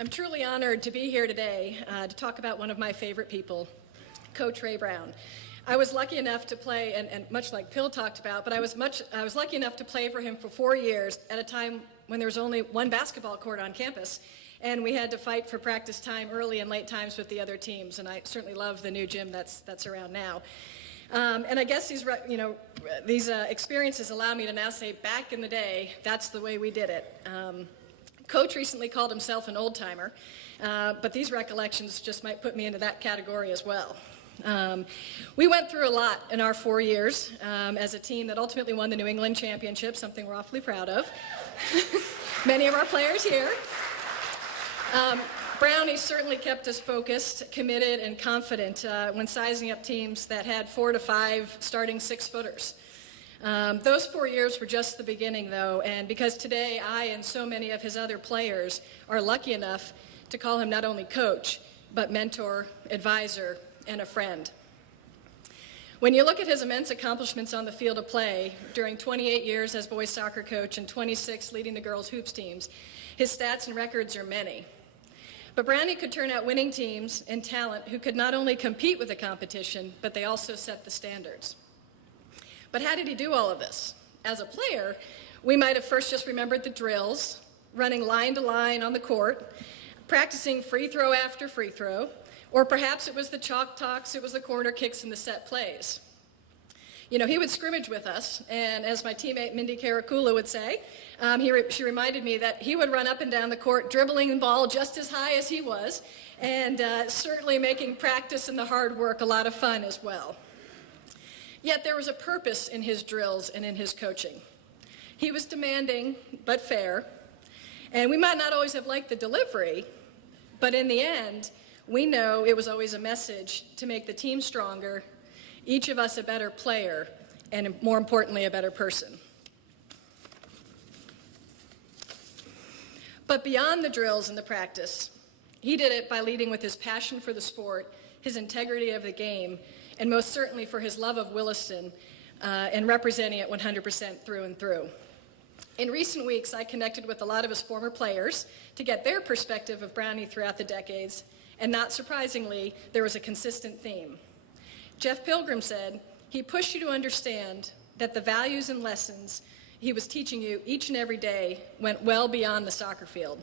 I'm truly honored to be here today to talk about one of my favorite people, Coach Ray Brown. I was lucky enough to play, and much like Pill talked about, but I was lucky enough to play for him for 4 years at a time when there was only one basketball court on campus, and we had to fight for practice time early and late times with the other teams, and I certainly love the new gym that's around now. And I guess these experiences allow me to now say, back in the day, that's the way we did it. Coach recently called himself an old-timer, but these recollections just might put me into that category as well. We went through a lot in our 4 years as a team that ultimately won the New England Championship, something we're awfully proud of. Many of our players here. Brownie certainly kept us focused, committed, and confident when sizing up teams that had 4 to 5 starting 6-footers. Those 4 years were just the beginning, though, and because today I and so many of his other players are lucky enough to call him not only coach, but mentor, advisor, and a friend. When you look at his immense accomplishments on the field of play during 28 years as boys soccer coach and 26 leading the girls hoops teams, his stats and records are many. But Brownie could turn out winning teams and talent who could not only compete with the competition, but they also set the standards. But how did he do all of this? As a player, we might have first just remembered the drills, running line to line on the court, practicing free throw after free throw, or perhaps it was the chalk talks, it was the corner kicks and the set plays. You know, he would scrimmage with us, and as my teammate Mindy Karakula would say, she reminded me that he would run up and down the court dribbling the ball just as high as he was, and certainly making practice and the hard work a lot of fun as well. Yet there was a purpose in his drills and in his coaching. He was demanding but fair, and we might not always have liked the delivery, but in the end, we know it was always a message to make the team stronger, each of us a better player, and more importantly, a better person. But beyond the drills and the practice, he did it by leading with his passion for the sport, his integrity of the game, and most certainly for his love of Williston and representing it 100% through and through. In recent weeks, I connected with a lot of his former players to get their perspective of Brownie throughout the decades, and not surprisingly, there was a consistent theme. Jeff Pilgrim said, he pushed you to understand that the values and lessons he was teaching you each and every day went well beyond the soccer field.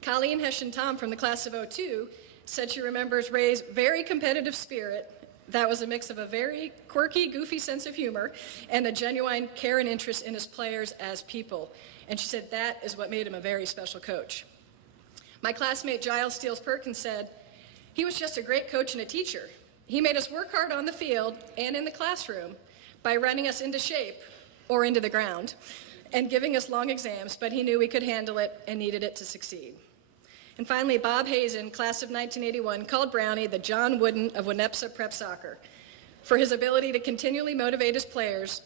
Colleen Hessian-Tom from the class of '02 said she remembers Ray's very competitive spirit that was a mix of a very quirky, goofy sense of humor and a genuine care and interest in his players as people. And she said that is what made him a very special coach. My classmate Giles Steele-Perkins said, he was just a great coach and a teacher. He made us work hard on the field and in the classroom by running us into shape or into the ground and giving us long exams, but he knew we could handle it and needed it to succeed. And finally, Bob Hazen, class of 1981, called Brownie the John Wooden of Winnetka Prep Soccer for his ability to continually motivate his players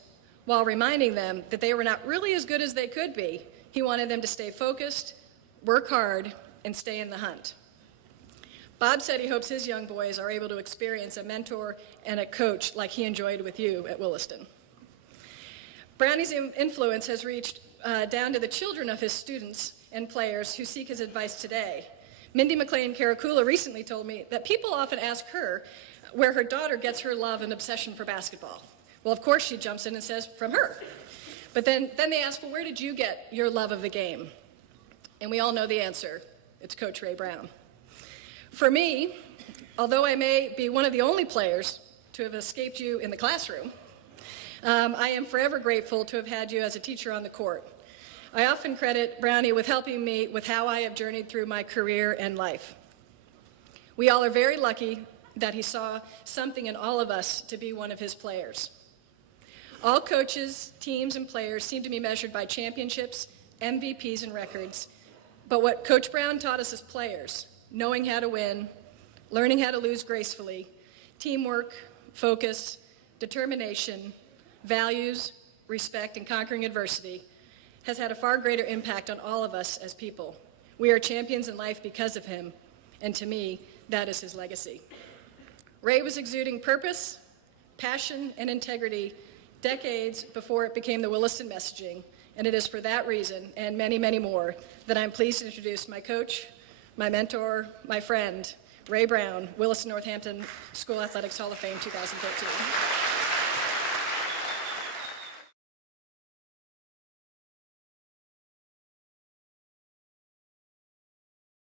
while reminding them that they were not really as good as they could be. He wanted them to stay focused, work hard, and stay in the hunt. Bob said he hopes his young boys are able to experience a mentor and a coach like he enjoyed with you at Williston. Brownie's influence has reached down to the children of his students and players who seek his advice today. Mindy McLean Karakula recently told me that people often ask her where her daughter gets her love and obsession for basketball. Well, of course she jumps in and says, from her. But then they ask, well, where did you get your love of the game? And we all know the answer. It's Coach Ray Brown. For me, although I may be one of the only players to have escaped you in the classroom, I am forever grateful to have had you as a teacher on the court. I often credit Brownie with helping me with how I have journeyed through my career and life. We all are very lucky that he saw something in all of us to be one of his players. All coaches, teams, and players seem to be measured by championships, MVPs, and records. But what Coach Brown taught us as players, knowing how to win, learning how to lose gracefully, teamwork, focus, determination, values, respect, and conquering adversity, has had a far greater impact on all of us as people. We are champions in life because of him, and to me, that is his legacy. Ray was exuding purpose, passion, and integrity decades before it became the Williston messaging, and it is for that reason, and many, many more, that I'm pleased to introduce my coach, my mentor, my friend, Ray Brown, Williston Northampton School Athletics Hall of Fame 2013.